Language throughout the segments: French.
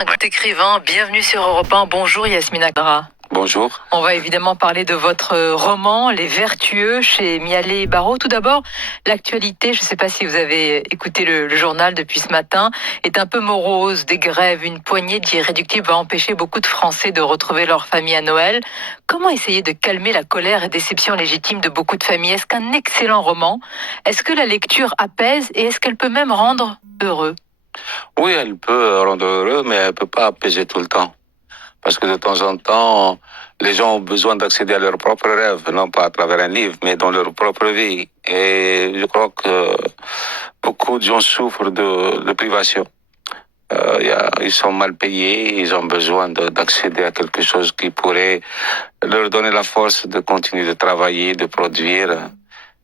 Écrivain, bienvenue sur Europe 1. Bonjour Yasmina Kadra. Bonjour. On va évidemment parler de votre roman Les Vertueux chez Mialet Barreau. Tout d'abord, l'actualité, je ne sais pas si vous avez écouté le journal depuis ce matin, est un peu morose. Des grèves, une poignée d'irréductibles va empêcher beaucoup de Français de retrouver leur famille à Noël. Comment essayer de calmer la colère et déception légitime de beaucoup de familles? Est-ce qu'un excellent roman, est-ce que la lecture apaise et est-ce qu'elle peut même rendre heureux? Oui, elle peut rendre heureux, mais elle ne peut pas apaiser tout le temps. Parce que de temps en temps, les gens ont besoin d'accéder à leurs propres rêves, non pas à travers un livre, mais dans leur propre vie. Et je crois que beaucoup de gens souffrent de privation. Ils sont mal payés, ils ont besoin d'accéder à quelque chose qui pourrait leur donner la force de continuer de travailler, de produire.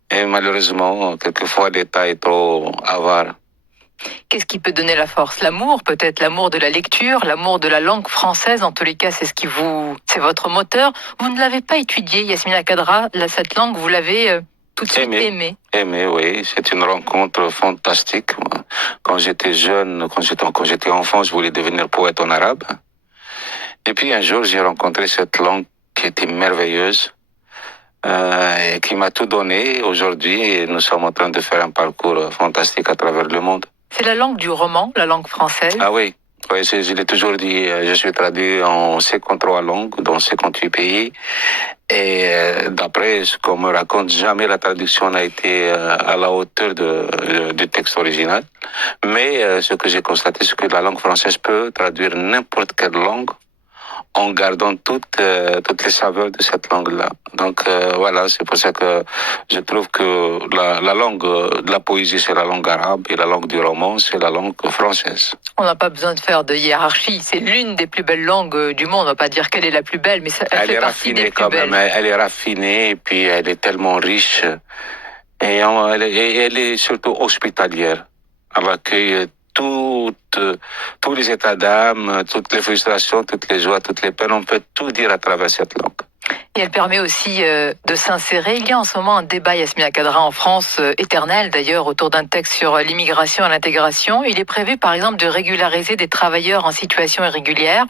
Et malheureusement, quelquefois, l'État est trop avare. Qu'est-ce qui peut donner la force? L'amour, peut-être l'amour de la lecture, l'amour de la langue française. En tous les cas, c'est votre moteur. Vous ne l'avez pas étudié, Yasmina Kadra, cette langue, vous l'avez tout de suite aimée. Aimé, oui. C'est une rencontre fantastique. Quand j'étais jeune, quand j'étais enfant, je voulais devenir poète en arabe. Et puis un jour, j'ai rencontré cette langue qui était merveilleuse. Et qui m'a tout donné. Aujourd'hui, nous sommes en train de faire un parcours fantastique à travers le monde. C'est la langue du roman, la langue française. Ah oui, oui, je l'ai toujours dit, je suis traduit en 53 langues, dans 58 pays. Et d'après ce qu'on me raconte, jamais la traduction n'a été à la hauteur du texte original. Mais ce que j'ai constaté, c'est que la langue française peut traduire n'importe quelle langue en gardant toutes les saveurs de cette langue-là. Donc voilà, c'est pour ça que je trouve que la langue de la poésie, c'est la langue arabe et la langue du roman, c'est la langue française. On n'a pas besoin de faire de hiérarchie. C'est l'une des plus belles langues du monde. On ne va pas dire qu'elle est la plus belle, mais elle fait partie des plus belles. Même, elle est raffinée et puis elle est tellement riche et elle est surtout hospitalière. Elle accueille tous les états d'âme, toutes les frustrations, toutes les joies, toutes les peines. On peut tout dire à travers cette langue. Et elle permet aussi de s'insérer. Il y a en ce moment un débat, Yasmina Kadra, en France, éternel d'ailleurs, autour d'un texte sur l'immigration et l'intégration. Il est prévu par exemple de régulariser des travailleurs en situation irrégulière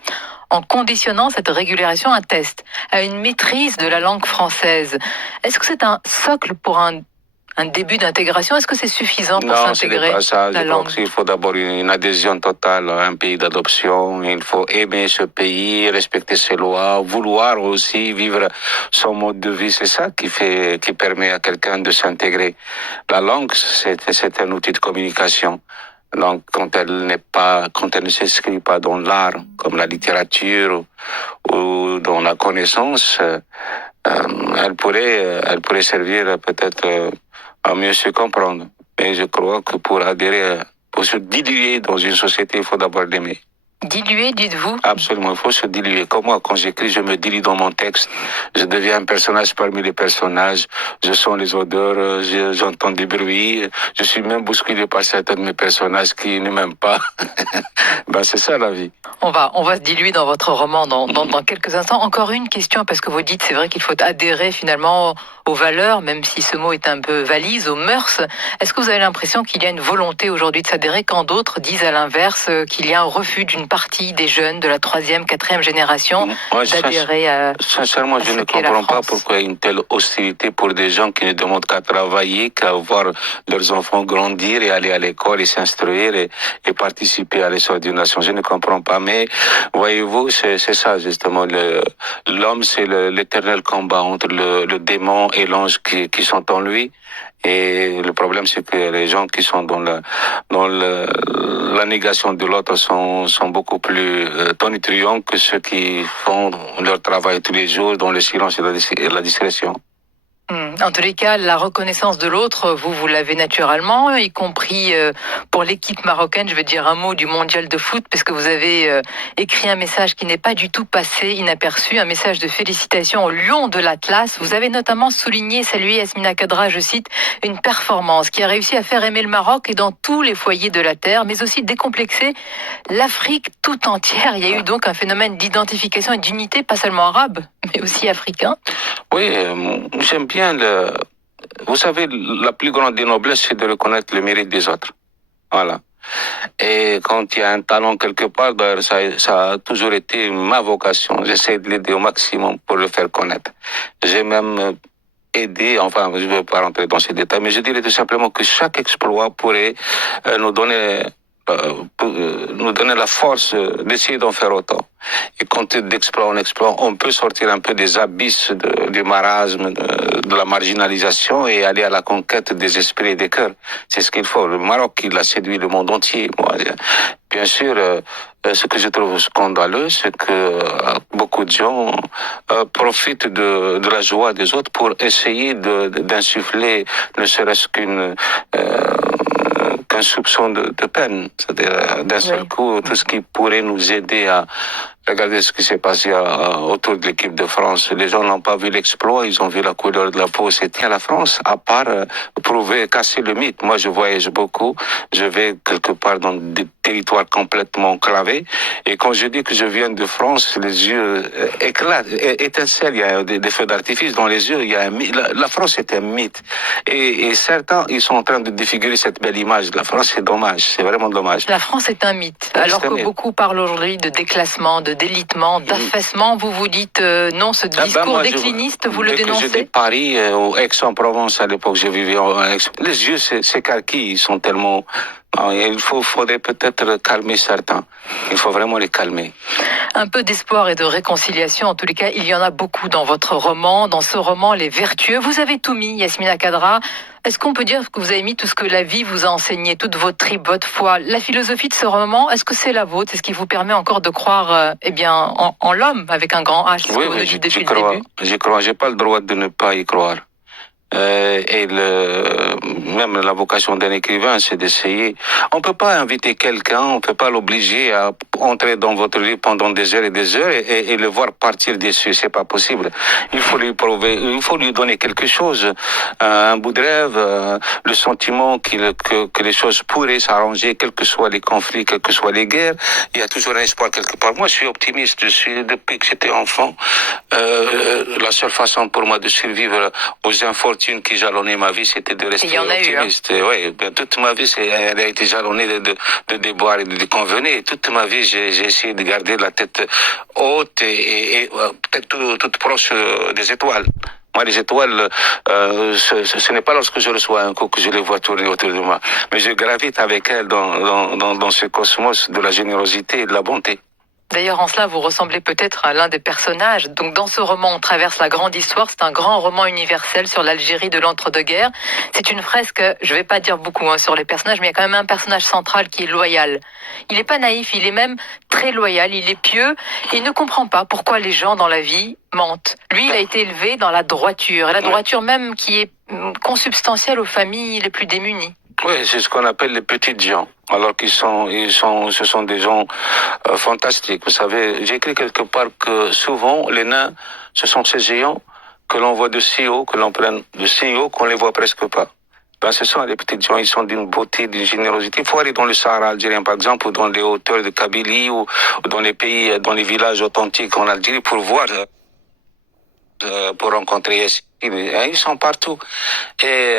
en conditionnant cette régularisation à un test, à une maîtrise de la langue française. Est-ce que c'est un socle pour un début d'intégration? Est-ce que c'est suffisant pour s'intégrer? Non, ce n'est pas ça. Je crois qu'il faut d'abord une adhésion totale à un pays d'adoption. Il faut aimer ce pays, respecter ses lois, vouloir aussi vivre son mode de vie. C'est ça qui permet à quelqu'un de s'intégrer. La langue, c'est un outil de communication. Donc, quand elle ne s'inscrit pas dans l'art, comme la littérature ou dans la connaissance, elle pourrait servir peut-être à mieux se comprendre. Mais je crois que pour se diluer dans une société, il faut d'abord l'aimer. Diluer, dites-vous? Absolument, il faut se diluer. Comme moi, quand j'écris, je me dilue dans mon texte. Je deviens un personnage parmi les personnages. Je sens les odeurs, j'entends des bruits. Je suis même bousculé par certains de mes personnages qui ne m'aiment pas. C'est ça la vie. On va se diluer dans votre roman dans quelques instants. Encore une question, parce que vous dites, c'est vrai qu'il faut adhérer finalement aux valeurs, même si ce mot est un peu valise, aux mœurs. Est-ce que vous avez l'impression qu'il y a une volonté aujourd'hui de s'adhérer quand d'autres disent à l'inverse qu'il y a un refus d'une partie des jeunes de la 3e, 4e génération d'adhérer à... Sincèrement, je ne comprends pas pourquoi il y a une telle hostilité pour des gens qui ne demandent qu'à travailler, qu'à voir leurs enfants grandir et aller à l'école et s'instruire et participer à l'essor d'une nation. Je ne comprends pas. Mais voyez-vous, c'est ça justement. L'homme, c'est l'éternel combat entre le démon et l'ange qui sont en lui. Et le problème, c'est que les gens qui sont dans la négation de l'autre sont beaucoup plus tonitruants que ceux qui font leur travail tous les jours dans le silence et la discrétion. En tous les cas, la reconnaissance de l'autre, vous l'avez naturellement, y compris pour l'équipe marocaine. Je vais dire un mot du mondial de foot, parce que vous avez écrit un message qui n'est pas du tout passé inaperçu, un message de félicitations au lion de l'Atlas. Vous avez notamment souligné, salué Yasmina Kadra, je cite, une performance qui a réussi à faire aimer le Maroc et dans tous les foyers de la terre, mais aussi décomplexer l'Afrique tout entière. Il y a eu donc un phénomène d'identification et d'unité, pas seulement arabe, mais aussi africain. Oui, j'aime bien vous savez, la plus grande des noblesses, c'est de reconnaître le mérite des autres. Voilà. Et quand il y a un talent quelque part, d'ailleurs, ça a toujours été ma vocation. J'essaie de l'aider au maximum pour le faire connaître. J'ai même aider, enfin, je ne veux pas rentrer dans ces détails, mais je dirais tout simplement que chaque exploit pourrait nous donner nous donner la force d'essayer d'en faire autant. Et quand d'exploit en exploit, on peut sortir un peu des abysses du marasme, de la marginalisation et aller à la conquête des esprits et des cœurs. C'est ce qu'il faut. Le Maroc, il a séduit le monde entier. Moi, bien sûr, ce que je trouve scandaleux, c'est que beaucoup de gens profitent de la joie des autres pour essayer d'insuffler ne serait-ce qu'un soupçon de peine. C'est-à-dire, d'un seul coup, tout ce qui pourrait nous aider à regarder ce qui s'est passé autour de l'équipe de France. Les gens n'ont pas vu l'exploit, ils ont vu la couleur de la peau. C'était la France, à part prouver, casser le mythe. Moi, je voyage beaucoup. Je vais quelque part dans des territoires complètement enclavés. Et quand je dis que je viens de France, les yeux éclatent, étincellent. Il y a des feux d'artifice dans les yeux. Il y a la France est un mythe. Et certains, ils sont en train de défigurer cette belle image de la France. C'est dommage. C'est vraiment dommage. La France est un mythe. Oui, Alors c'est un que mythe. beaucoup parlent aujourd'hui de déclassement, de délitement, d'affaissement, vous vous dites non, ce discours Moi, décliniste, vous le dès que je dis dénoncez? Paris, ou Aix-en-Provence, à l'époque, je vivais en Aix. Les yeux s'écarquillent, ils sont tellement... Non, faudrait peut-être calmer certains. Il faut vraiment les calmer. Un peu d'espoir et de réconciliation, en tous les cas, il y en a beaucoup dans votre roman. Dans ce roman, Les Vertueux, vous avez tout mis, Yasmina Kadra. Est-ce qu'on peut dire que vous avez mis tout ce que la vie vous a enseigné, toute votre tripes, votre foi, la philosophie de ce roman? Est-ce que c'est la vôtre? C'est ce qui vous permet encore de croire en l'homme avec un grand H, c'est ce que vous nous dites depuis le début? J'y crois. J'ai pas le droit de ne pas y croire. Même la vocation d'un écrivain, c'est d'essayer. On peut pas inviter quelqu'un, on peut pas l'obliger à entrer dans votre vie pendant des heures et des heures et le voir partir déçu. C'est pas possible. Il faut lui prouver, il faut lui donner quelque chose, un bout de rêve, le sentiment que les choses pourraient s'arranger, quels que soient les conflits, quelles que soient les guerres. Il y a toujours un espoir quelque part. Moi, je suis optimiste. Depuis que j'étais enfant, la seule façon pour moi de survivre aux infortunes qui jalonnaient ma vie, c'était de rester optimiste. Oui, toute ma vie, elle a été jalonnée de déboires et de déconvenus. Toute ma vie, j'ai essayé de garder la tête haute et peut-être toute proche des étoiles. Moi, les étoiles, ce n'est pas lorsque je reçois un coup que je les vois tourner autour de moi, mais je gravite avec elles dans ce cosmos de la générosité et de la bonté. D'ailleurs, en cela, vous ressemblez peut-être à l'un des personnages. Donc, dans ce roman, on traverse la grande histoire. C'est un grand roman universel sur l'Algérie de l'entre-deux-guerres. C'est une fresque, je ne vais pas dire beaucoup sur les personnages, mais il y a quand même un personnage central qui est loyal. Il n'est pas naïf, il est même très loyal, il est pieux et il ne comprend pas pourquoi les gens dans la vie mentent. Lui, il a été élevé dans la droiture, et la droiture même qui est consubstantielle aux familles les plus démunies. Oui, c'est ce qu'on appelle les petites gens. Alors ce sont des gens fantastiques. Vous savez, j'ai écrit quelque part que souvent, les nains, ce sont ces géants que l'on voit de si haut, que l'on prenne de si haut qu'on les voit presque pas. Ben, ce sont les petites gens, ils sont d'une beauté, d'une générosité. Il faut aller dans le Sahara algérien, par exemple, ou dans les hauteurs de Kabylie, ou dans les pays, dans les villages authentiques en Algérie, pour voir, pour rencontrer Yassine. Ils sont partout. Et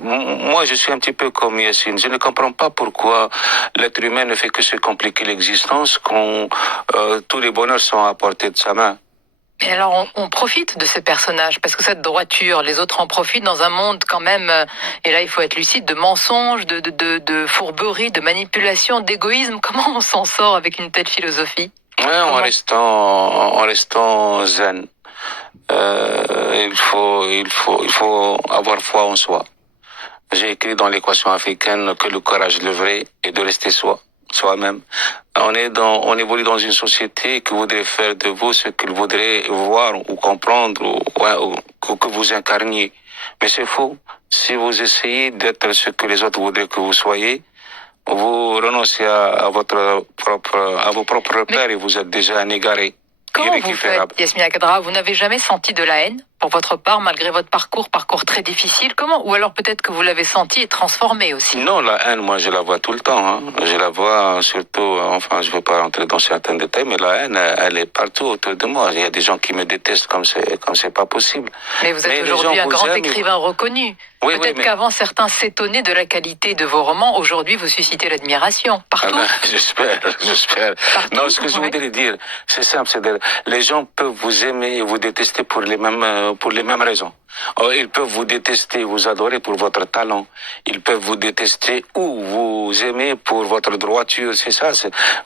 moi, je suis un petit peu comme Yassine. Je ne comprends pas pourquoi l'être humain ne fait que se compliquer l'existence quand tous les bonheurs sont à portée de sa main. Et alors, on profite de ces personnages, parce que cette droiture, les autres en profitent dans un monde quand même, et là il faut être lucide, de mensonges, de fourberies, de manipulations, d'égoïsme. Comment on s'en sort avec une telle philosophie? Ouais, en restant zen. Il faut avoir foi en soi. J'ai écrit dans l'équation africaine que le courage le vrai est de rester soi-même. On évolue dans une société qui voudrait faire de vous ce qu'il voudrait voir ou comprendre ou que vous incarniez. Mais c'est faux. Si vous essayez d'être ce que les autres voudraient que vous soyez, vous renoncez à vos propres repères et vous êtes déjà un égaré. Comment vous faites, Yasmina Kadra? Vous n'avez jamais senti de la haine pour votre part, malgré votre parcours très difficile. Comment? Ou alors peut-être que vous l'avez senti et transformé aussi. Non, la haine, moi, je la vois tout le temps. Hein. Je la vois surtout, enfin, je ne veux pas rentrer dans certains détails, mais la haine, elle est partout autour de moi. Il y a des gens qui me détestent comme c'est pas possible. Mais vous êtes aujourd'hui un grand écrivain reconnu. Oui, Peut-être qu'avant, certains s'étonnaient de la qualité de vos romans. Aujourd'hui, vous suscitez l'admiration. Partout. J'espère. Partout, Non, ce que je voudrais dire, c'est simple. Les gens peuvent vous aimer et vous détester pour les mêmes raisons. Ils peuvent vous détester, vous adorer pour votre talent. Ils peuvent vous détester ou vous aimer pour votre droiture, c'est ça.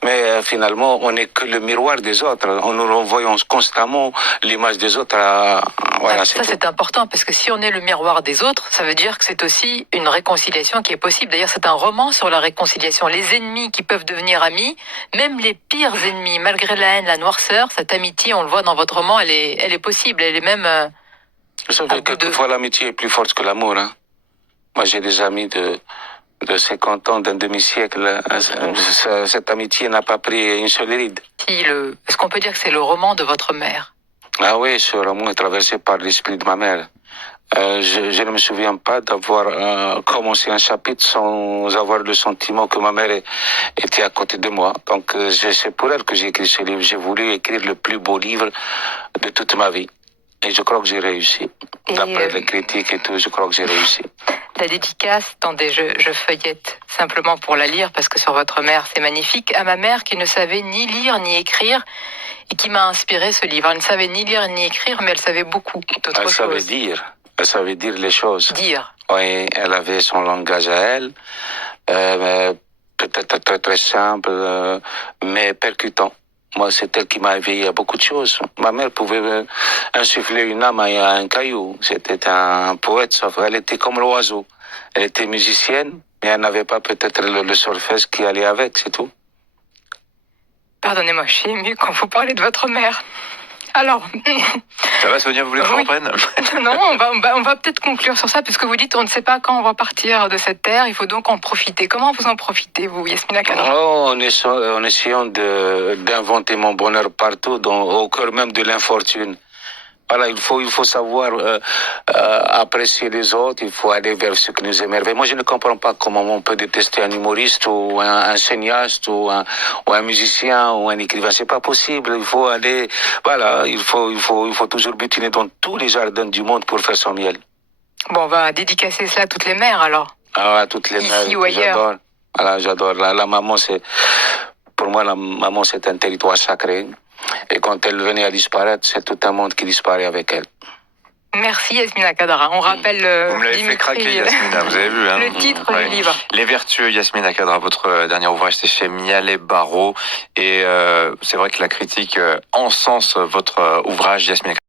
Mais finalement, on n'est que le miroir des autres. Nous renvoyons constamment l'image des autres voilà, ça, c'est important, parce que si on est le miroir des autres, ça veut dire que c'est aussi une réconciliation qui est possible. D'ailleurs, c'est un roman sur la réconciliation. Les ennemis qui peuvent devenir amis, même les pires ennemis, malgré la haine, la noirceur, cette amitié, on le voit dans votre roman, elle est possible. Elle est même... Vous savez, quelquefois, l'amitié est plus forte que l'amour. Hein. Moi, j'ai des amis de 50 ans, d'un demi-siècle. Cette amitié n'a pas pris une seule ride. Est-ce qu'on peut dire que c'est le roman de votre mère? Ah oui, ce roman est traversé par l'esprit de ma mère. Je ne me souviens pas d'avoir commencé un chapitre sans avoir le sentiment que ma mère était à côté de moi. Donc, c'est pour elle que j'ai écrit ce livre. J'ai voulu écrire le plus beau livre de toute ma vie. Et je crois que j'ai réussi. D'après les critiques et tout, je crois que j'ai réussi. La dédicace, attendez, je feuillette simplement pour la lire, parce que sur votre mère, c'est magnifique. À ma mère qui ne savait ni lire ni écrire et qui m'a inspiré ce livre. Elle ne savait ni lire ni écrire, mais elle savait beaucoup d'autres choses. Elle savait dire les choses. Dire. Oui, elle avait son langage à elle, peut-être très très simple, mais percutant. Moi, c'est elle qui m'a éveillé à beaucoup de choses. Ma mère pouvait insuffler une âme à un caillou. C'était un poète, sauf elle était comme l'oiseau. Elle était musicienne, mais elle n'avait pas peut-être le solfège qui allait avec, c'est tout. Pardonnez-moi, je suis émue quand vous parlez de votre mère. Alors... Ça va, Sonia, vous voulez que je reprenne? Non, on va peut-être conclure sur ça, puisque vous dites on ne sait pas quand on va partir de cette terre, il faut donc en profiter. Comment vous en profitez, vous, Yasmina Khadra? En essayant d'inventer mon bonheur partout, au cœur même de l'infortune. Voilà, il faut savoir apprécier les autres, il faut aller vers ce qui nous émerveille. Moi, je ne comprends pas comment on peut détester un humoriste ou un cinéaste ou un musicien ou un écrivain. C'est pas possible. Il faut aller, voilà, il faut toujours butiner dans tous les jardins du monde pour faire son miel. Bon, on va dédicacer cela à toutes les mères, alors. Ah, à toutes les mères. Ici ou ailleurs. J'adore. Voilà, j'adore. La maman, pour moi, la maman, c'est un territoire sacré. Et quand elle venait à disparaître, c'est tout un monde qui disparaît avec elle. Merci Yasmina Khadra. On rappelle vous me l'avez fait craquer, Yasmina, vous avez vu, hein, le titre du livre. Les Vertueux, Yasmina Khadra, votre dernier ouvrage, c'est chez Mialet Barreau. Et c'est vrai que la critique encense votre ouvrage, Yasmina Khadra.